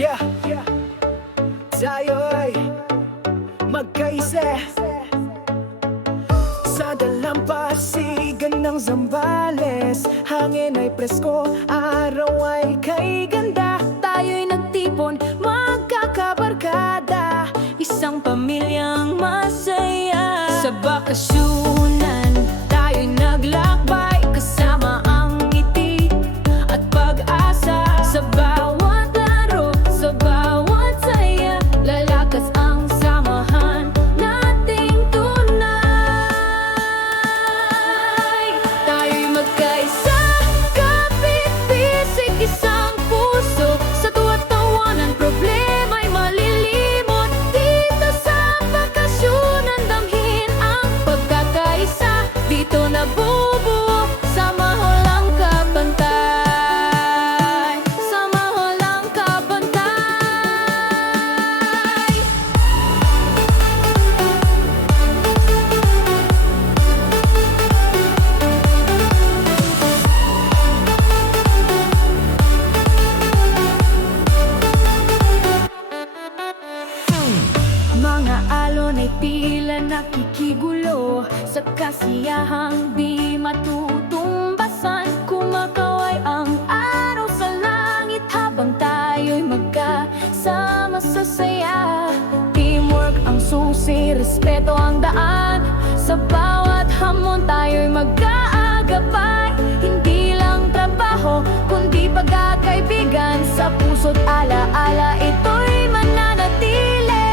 Yeah, tayo'y magkaisa sa dalampasigan ng Zambales. Hangin ay presko, araw ay kay ganda. Tayo'y nagtipon, magkakabarkada, isang pamilyang masaya. Sa bakasyunan, tayo'y naglakbay, kasama ang ngiti at pag-asa. Sa bawat laro, sa bawat saya, lalakas ang samahan nating tunay. Tayo'y magkaisa, kapit-bisig, isang puso. Sa tuwa't tawanan, problema'y malilimot. Dito sa bakasyunan, damhin ang pagkakaisa. Dito nabubuo, sama ho lang kapantay. Sama ho lang kapantay. Mga alon ay tila nakikigulo sa kasiyahang di matutumbasan. Kumakaway ang araw sa langit habang tayo'y magkasama sa saya. Teamwork ang susi, respeto ang daan. Sa bawat hamon tayo'y magkaagapay. Hindi lang trabaho, kundi pagkakaibigan. Sa puso't alaala, ito'y mananatili.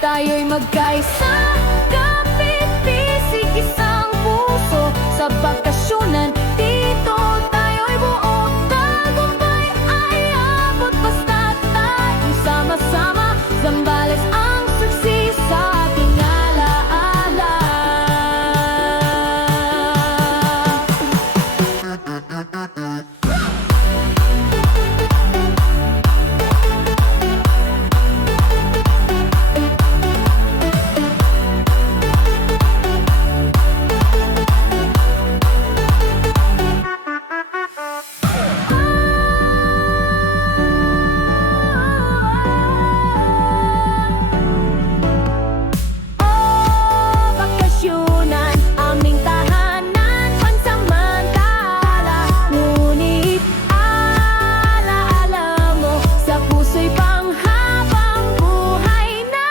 Tayo'y magkaisa, kapit-bisig, isang puso. Sa bakasyunan, dito tayo'y buo. Tagumpay ay abot basta't tayo'y sama-sama. Zambales ang saksi sa ating alaala. Bakasyunan, aming tahanan, pansamantala. Ngunit alaala mo, sa puso'y panghabang buhay na.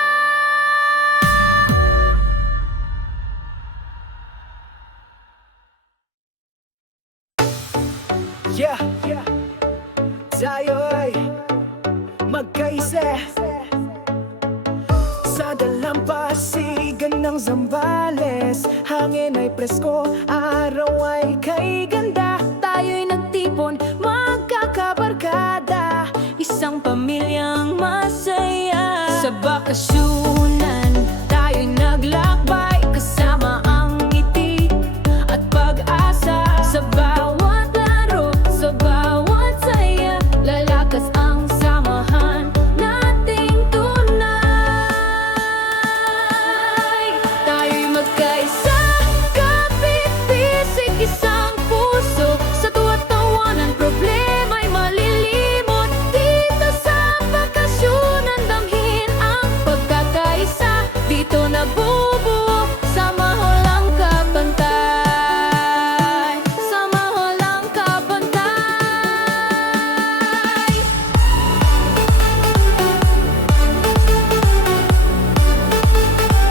yeah, tayo'y magkaisa sa dalampasigan ng Zambales. Hangin ay presko, araw ay kay ganda. Tayo'y nagtipon, magkakabarkada, isang pamilya